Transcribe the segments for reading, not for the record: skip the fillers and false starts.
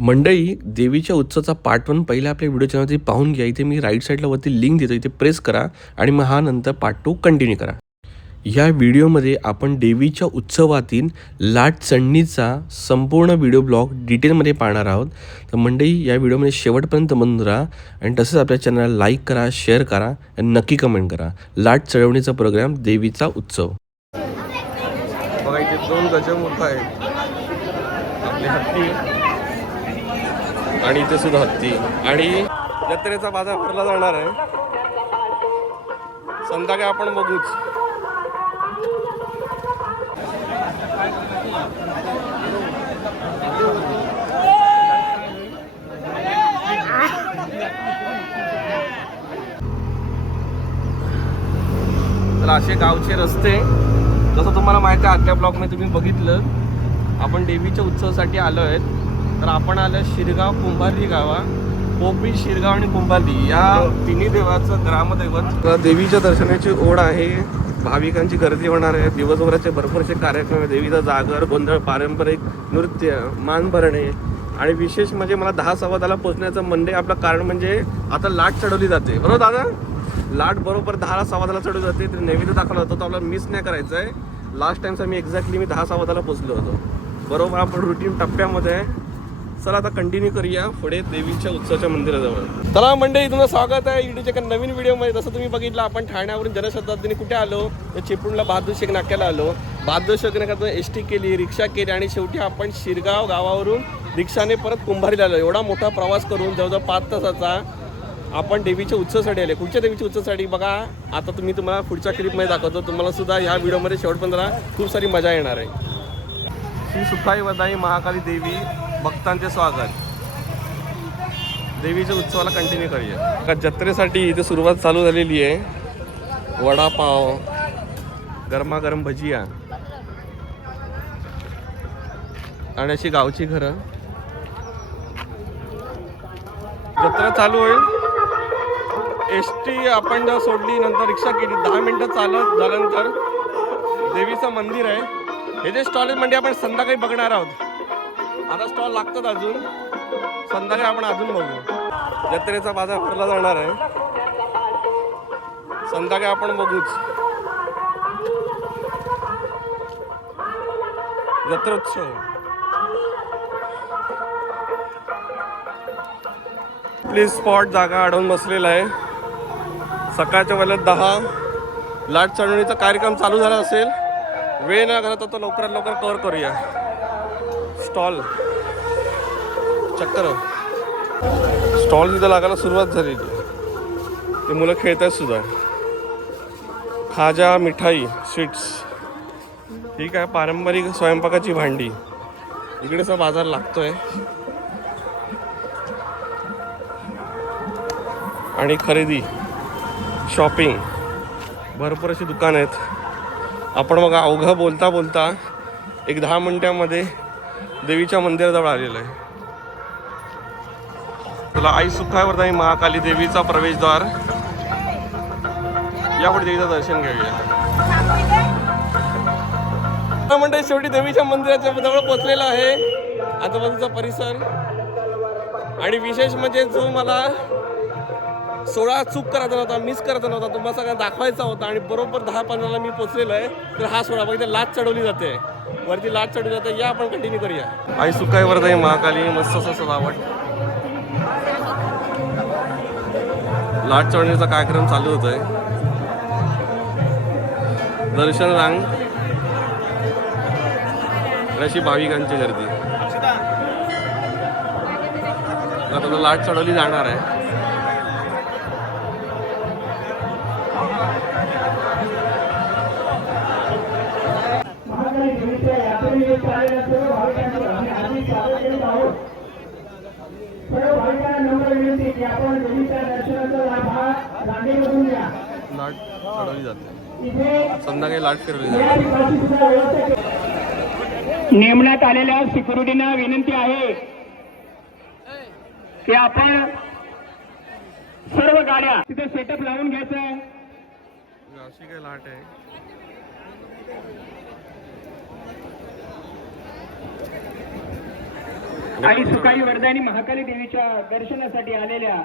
मंडळी, देवीच्या उत्सवाचा पार्ट 1 पहिला आपल्या व्हिडिओ चॅनलवरती पाहून घ्या. इथे मी राईट साईडला वरती लिंक देतो, इथे प्रेस करा आणि मग हा नंतर पार्ट 2 कंटिन्यू करा. या व्हिडिओमध्ये आपण देवीच्या उत्सवातील लाट चढणीचा संपूर्ण व्हिडिओ ब्लॉग डिटेलमध्ये पाहणार आहोत. तर मंडळी, या व्हिडिओमध्ये शेवटपर्यंत बंद राहा आणि तसंच आपल्या चॅनलला लाईक करा, शेअर करा आणि नक्की कमेंट करा. लाट चढवणीचा प्रोग्राम देवीचा उत्सव. बघा, इथे 2 गजमुख आहेत, आपले हत्ती आणि इथे सुद्धा हत्ती. आणि जत्रेचा बाजार भरला जाणार आहे. संध्याकाळी आपण बघूच. तर असे गावचे रस्ते, जसं तुम्हाला माहिती आहे आजच्या ब्लॉगमध्ये तुम्ही बघितलं, आपण देवीच्या उत्सवासाठी आलो आहेत. तर आपण आलं शिरगाव कुंभारली गावा. पोपी, शिरगाव आणि कुंभारली या तिन्ही देवाचं ग्रामदैवत. देवीच्या दर्शनाची ओढ आहे, भाविकांची गर्दी होणार आहे. दिवसभराचे भरपूरसे कार्यक्रम आहे. देवीचा जागर, गोंधळ, पारंपरिक नृत्य, मान भरणे आणि विशेष म्हणजे मला 10:15 पोहोचण्याचं मंडे आपलं कारण म्हणजे आता लाट चढवली जाते. बरोबर दादा? लाट बरोबर 10:15 चढवली जाते. तर नैवेद्य दाखवला होता, तो आपल्याला मिस नाही करायचा आहे. लास्ट टाइमचा मी एक्झॅक्टली 10:15 पोहोचलो होतो. बरोबर आपण रुटीन टप्प्यामध्ये आहे. चला आता कंटिन्यू करूया पुढे देवीच्या उत्सवाच्या मंदिराजवळ. चला मंडळी, तुमचं स्वागत आहे युट्यूबच्या एका नवीन व्हिडिओमध्ये. जसं तुम्ही बघितलं, आपण ठाण्यावरून जनशताब्दीने कुठे आलो तर चिपळूणला बहादूर शेख नाक्याला आलो. बहादूर शेख नाक्यातून एसटी केली, रिक्षा केली आणि शेवटी आपण शिरगाव गावावरून रिक्षाने परत कुंभारीला आलो. एवढा मोठा प्रवास करून जवळजवळ 5 तासाचा आपण देवीच्या उत्सवासाठी आले. कुठच्या देवीच्या उत्सवासाठी बघा, आता तुम्हाला पुढच्या क्लिपमध्ये दाखवतो. तुम्हाला सुद्धा ह्या व्हिडिओमध्ये शेवटपर्यंत खूप सारी मजा येणार आहे. श्री सुखाई वदाई महाकाली देवी भक्तांचे स्वागत. देवीच्या उत्सवाला कंटिन्यू करूया. जत्रेसाठी इथे सुरुवात चालू झालेली आहे. वडापाव, गरमागरम भजिया आणि अशी गावची घरं. जत्रा चालू होईल. एसटी आपण जेव्हा सोडली, नंतर रिक्षा केली, 10 मिनिटं चालत झाल्यानंतर देवीचं मंदिर आहे. हे जे स्टॉल म्हणजे आपण संध्याकाळी बघणार आहोत. आता स्टॉल लागतात अजून, संध्याकाळी आपण अजून बघू. जत्रेचा बाजार भरला जाणार आहे. संध्याकाळी आपण बघूच. जत्रोत्सव. प्लीज स्पॉट जागा अडवून बसलेला आहे. सकाळच्या वेळेला 10 लाट चढवणीचा कार्यक्रम चालू झाला असेल. वेळ न घालता तो लवकरात लवकर कव्हर करूया. स्टॉल चक्कर, स्टॉल तिथं लागायला सुरुवात झाली. ते मुलं खेळत आहेत सुद्धा. खाजा, मिठाई, स्वीट्स, ठीक आहे. पारंपरिक स्वयंपाकाची भांडी. इकडेचा बाजार लागतोय आणि खरेदी, शॉपिंग, भरपूर अशी दुकान आहेत. आपण बघा, अवघं बोलता बोलता एक 10 मिनिटांमध्ये देवीच्या मंदिराजवळ आलेलं आहे. तुला आई सुखावरदायी महाकाली देवीचा प्रवेशद्वार. यापुढे देवीचं दर्शन घेऊया. म्हणजे शेवटी देवीच्या मंदिराच्या जवळ पोहोचलेला आहे. आजूबाजूचा परिसर आणि विशेष म्हणजे जो मला 16 चूक करायचा नव्हता, मिस करायचा नव्हता, तुम्हाला सगळ्यांना दाखवायचा होता आणि बरोबर 10:15 मी पोचलेलो आहे. तर हा 16 बघितलं, लाट चढवली जाते, वरती लाट चढवली जाते. या आपण कंटिन्यू करूया. आई सुखावरदायी महाकाली, मस्त असं सजावट. लाट चढवण्याचा कार्यक्रम चालू होतोय. दर्शन रांग, अशी भाविकांची गर्दी. आता लाट चढवली जाणार आहे. लाट चढवली जाते. संध्याकाळी लाट फिरवली जाते. नेमण्यात आलेल्या सिक्युरिटीना विनंती आहे की आपण सर्व गाड्या तिथे सेटअप लावून घ्यायचं आहे. अशी काय लाट आहे. आई सुकाई वरदानी महाकाली देवीच्या दर्शनासाठी आलेल्या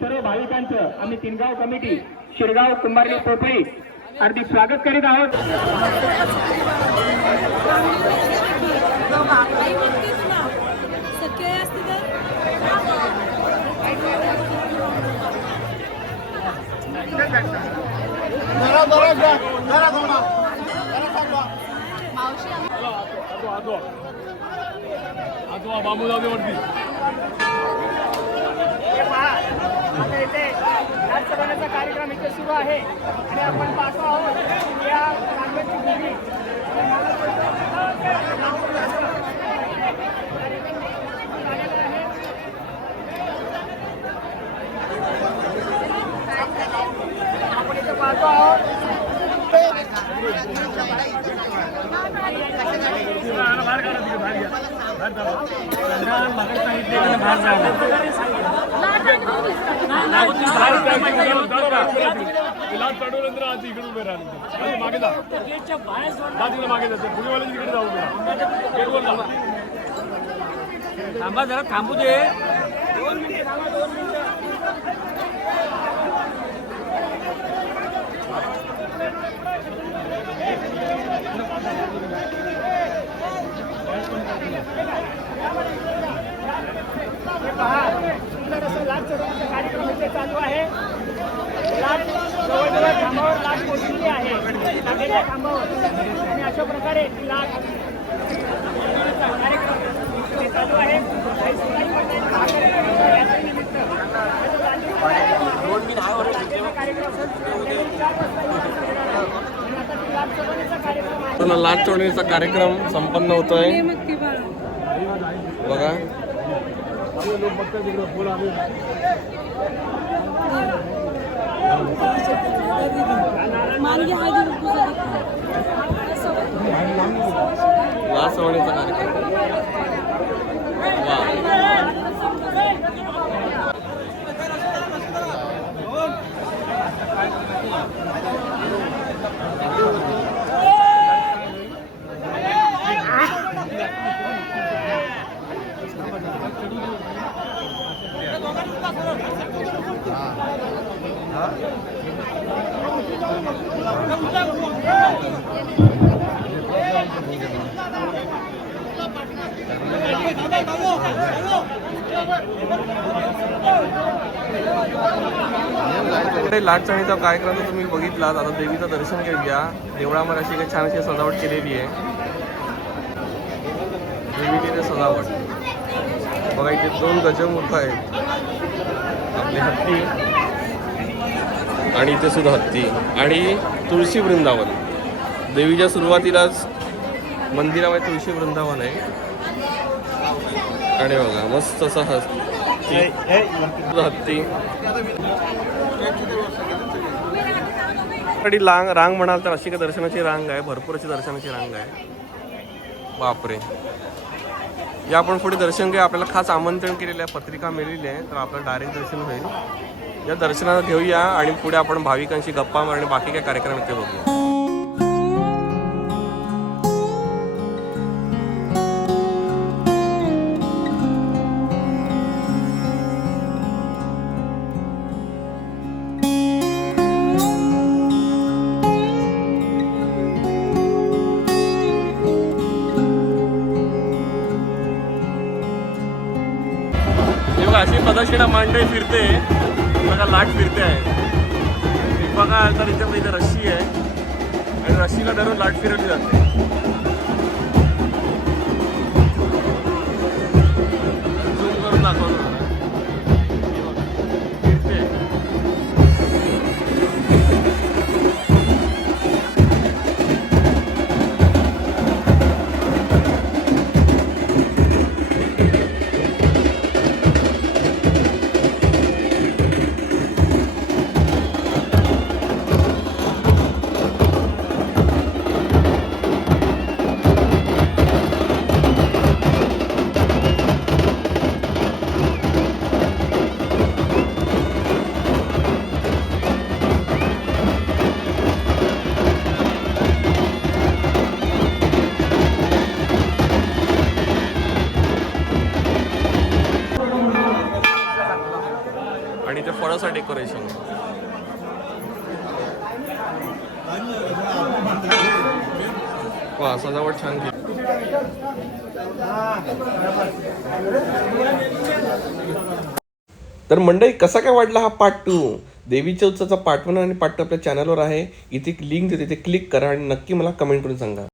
सर्व भाविकांचं आम्ही तिनगाव कमिटी शिरगाव कुंभारली पोपळी हार्दिक स्वागत करीत आहोत. आता इथे नाच करण्याचा कार्यक्रम इथे सुरू आहे आणि आपण पाहतो आहोत या कागदाची भूमी आपण इथे पाहतो आहोत. थांबा जरा थांबू दे. पहा सुंदर असं लाट चढवण्याचा कार्यक्रम इथे चालू आहे. लाट जवळजवळ खांबावर लाट पोचलेली आहे लागलेल्या खांबावर आणि अशा प्रकारे लाट कार्यक्रम इथे चालू आहे. काही सुंदर प्रकारचे यात्रेनिमित्त लाट चढवण्याचा कार्यक्रम संपन्न होतोय बघा. लाट चढवण्याचा कार्यक्रम लाट चढणीचा कार्यक्रम तर तुम्ही बघितलात. आता देवीचं दर्शन घेऊया. देवळामध्ये अशी काही छान अशी सजावट केलेली आहे. देवीची ते सजावट बघा. इथे 2 गजमुख आहेत आपले हत्ती आणि इथे सुद्धा हत्ती आणि तुळशी वृंदावन. देवीच्या सुरुवातीलाच मंदिरामध्ये तुळशी वृंदावन आहे आणि बघा मस्त असा हत्ती. रांग म्हणाल तर अशी काही दर्शनाची रांग आहे. भरपूर अशी दर्शनाची रांग आहे. बापरे. या आपण पुढे दर्शन घ्या. आपल्याला खास आमंत्रण केलेलं आहे. पत्रिका मिळालेली आहे तर आपल्याला डायरेक्ट दर्शन होईल. या दर्शनाला घेऊया आणि पुढे आपण भाविकांशी गप्पा मारणे बाकी काय कार्यक्रम ते बघूया. अशी पदाशिडा मांडवी फिरते बघा. लाट फिरते आहे बघा. तर इथे रस्सी आहे आणि रस्सीला धरून लाट फिरवली जाते. झूम करून दाखवतो फिरते. इथे फळाचं डेकोरेशन. वा, सजावट छान केली. तर मंडळी, कसा काय वाटला हा पार्ट 2? देवीच्या उत्सवाचा पार्ट 1 आणि पार्ट 2 आपल्या चॅनलवर आहे. इथे लिंक देते, तिथे क्लिक करा आणि नक्की मला कमेंट करून सांगा.